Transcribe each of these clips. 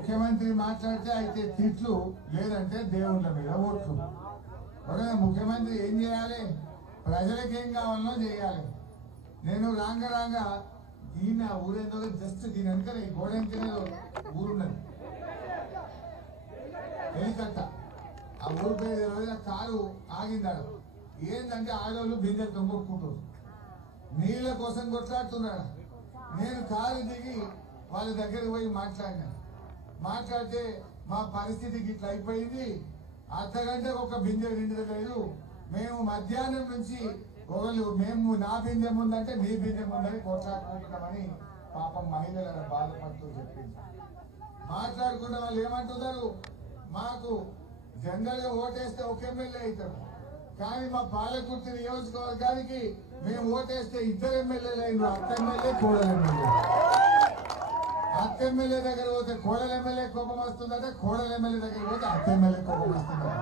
ముఖ్యమంత్రి మాట్లాడితే అయితే తిట్లు, లేదంటే దేవుళ్ళ మీద ఓట్లు. ముఖ్యమంత్రి ఏం చేయాలి? ప్రజలకు ఏం కావాలో చేయాలి. నేను రాంగ దీన్ని ఆ ఊరేందో జస్ట్ దీని వెనుకనే గోడెంకనే ఊరున్నది ఎలికట్ట. ఆ ఊరు పేరు రోజున కారు ఆగిందాడు. ఏంటంటే ఆడవాళ్ళు బిందెలు తొంగొట్టుకుంటారు, నీళ్ళ కోసం కొట్లాడుతున్నాడు. నేను కారు దిగి వాళ్ళ దగ్గరికి పోయి మాట్లాడితే మా పరిస్థితికి ఇట్లా అయిపోయింది, అర్ధగంటకు ఒక బిందె నిండలేదు, మేము మధ్యాహ్నం నుంచి మేము నా బిందె ముందంటే నీ బిందె ముందని కొట్లాడుకుంటున్నామని పాపం మహిళల బాధపడుతూ చెప్పింది. మాట్లాడుకున్న వాళ్ళు ఏమంటున్నారు, మాకు జనరల్ గా ఓటేస్తే ఒక ఎమ్మెల్యే అవుతారు, కానీ మా పాలకుర్తి నియోజకవర్గానికి మేము ఓటేస్తే 2 ఎమ్మెల్యేలు అయిన, అత్త ఎమ్మెల్యే కోడల ఎమ్మెల్యే. అత్త ఎమ్మెల్యే దగ్గర పోతే కోడల ఎమ్మెల్యే కోపం వస్తుందంటే, కోడల ఎమ్మెల్యే దగ్గర పోతే అత్త ఎమ్మెల్యే కోపం వస్తుందట.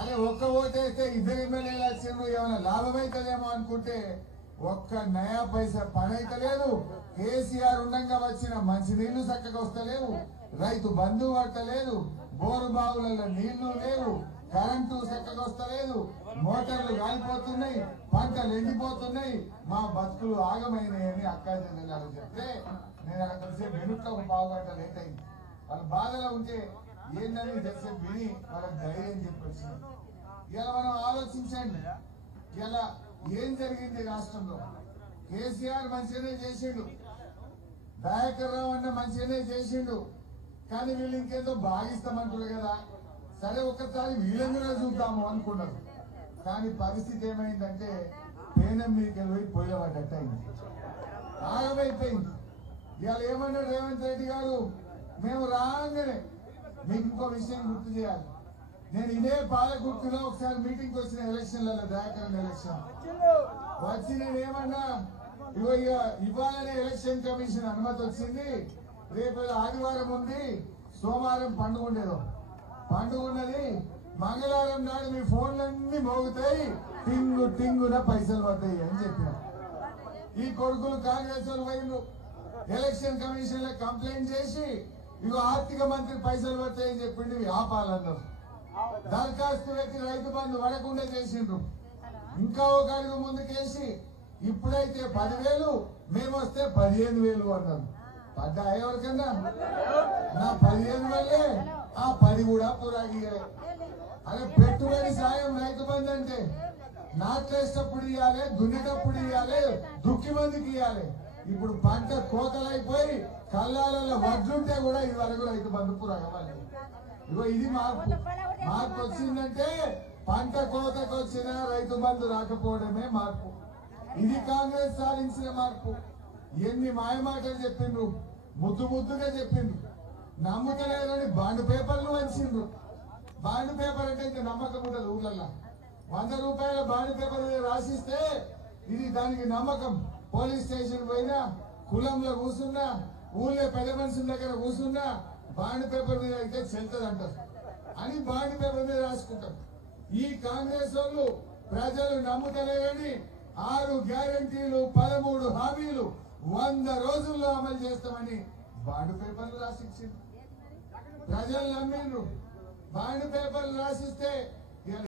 అదే ఒక్క ఓటేస్తే 2 ఎమ్మెల్యేలు వచ్చిండ్రు, ఏమైనా లాభం అవుతుందేమో అనుకుంటే ఒక్క నయా పైసా పని అయితే లేదు. కేసీఆర్ ఉండగా వచ్చిన మంచి నీళ్లు చక్కగా వస్తలేవు, రైతు బంధు పడతలేదు, బోరు బావులలో నీళ్లు లేవు, కరెంటు చక్కగా వస్తలేదు, మోటార్లు కాలిపోతున్నాయి, పంటలు ఎండిపోతున్నాయి, మా బతుకులు ఆగమైనాయని అక్కా చెల్లెలు చెప్తే నేను అక్కడ వెనుక ఒక పావుగంట లేట్ అయింది. వాళ్ళ బాధలో ఉంటే ఏందని తెలిసే విని వాళ్ళకి ధైర్యం చెప్పొచ్చు. ఇలా మనం ఆలోచించండి, ఇలా ఏం జరిగింది రాష్ట్రంలో. కేసీఆర్ మంచిగానే చేసిండు, దయాకర్ రావు అన్న మంచిగానే చేసిండు, కానీ వీళ్ళు ఇంకేదో భాగిస్తామంటారు కదా, సరే ఒక్కసారి వీళ్ళని కూడా చూద్దాము అనుకున్నారు. కానీ పరిస్థితి ఏమైందంటే పేనం మీకు వెళ్ళి పొయ్యిల పడ్డట్టు అయింది, ఆగమైపోయింది. ఇవాళ ఏమన్నాడు రేవంత్ రెడ్డి గారు, మేము రాగానే మీకు ఇంకో విషయం గుర్తు చేయాలి. నేను ఇదే పాలకుర్తిలో ఒకసారి మీటింగ్ వచ్చిన ఎలక్షన్లలో, దయాకరణ ఎలక్షన్ వచ్చి నేను ఏమన్నా, ఇవ్వాలనే ఎలక్షన్ కమిషన్ అనుమతి వచ్చింది, రేపు ఆదివారం ఉంది, సోమవారం పండుగ ఉండేదో, పండుగ ఉన్నది, మంగళవారం నాడు మీ ఫోన్లన్నీ మోగుతాయి, టింగున పైసలు పడతాయి అని చెప్పిన. ఈ కొడుకులు కాంగ్రెస్ వాళ్ళు వైపు ఎలక్షన్ కమిషన్ లో కంప్లైంట్ చేసి ఇవి ఆర్థిక మంత్రి పైసలు పడతాయని చెప్పిండి ఆపాలన్నారు. దరఖాస్తు పెట్టి రైతు బంధు పడకుండా చేసిండ్రు. ఇంకా ఒక అడుగు ముందుకేసి ఇప్పుడైతే 10,000 మేము వస్తే 15,000 అన్నారు. పడ్డా ఎవరికన్నా? నా 15,000 ఆ 10 కూడా పురాగియలే. అదే పెట్టుబడి సాయం రైతు బంధు అంటే నాట్లేసేటప్పుడు ఇవ్వాలి, దున్నేటప్పుడు ఇవ్వాలి, దుక్కి మందికి ఇవ్వాలి. ఇప్పుడు పంట కోతలైపోయి కళ్ళాలలో వడ్లుంటే కూడా ఇది వరకు రైతు బంధు పురాగవాలి. ఇగో ఇది మార్పు వచ్చిందంటే పంట కోతకు వచ్చిన రైతు బంధు రాకపోవడమే మార్పు. ఇది కాంగ్రెస్ సాధించిన మార్పు. ఎన్ని మాయమాటలు చెప్పిండ్రు, ముద్దుగా చెప్పిండ్రు, నమ్మకలేదని బాండ్ పేపర్లు వంచిండ్రు. బాండ్ పేపర్ అంటే ఇంకా నమ్మకం ఉండదు. ఊళ్ళల్లో 100 రూపాయల బాండ్ పేపర్ రాసిస్తే ఇది దానికి నమ్మకం. పోలీస్ స్టేషన్ పోయినా, కులంలో కూర్చున్నా, ఊళ్ళో పెద్ద మనుషుల దగ్గర కూర్చున్నా బాండ్ పేపర్ మీద అయితే చెల్తుంది అంటారు అని బాండ్ పేపర్ మీద రాసుకుంటారు. ఈ కాంగ్రెస్ వాళ్ళు ప్రజలు నమ్ముతలేరని 6 గ్యారంటీలు, 13 హామీలు 100 రోజుల్లో అమలు చేస్తామని బాండ్ పేపర్లు రాసిచ్చింది. ప్రజలు నమ్మిండ్రు. బాండ్ పేపర్లు రాసిస్తే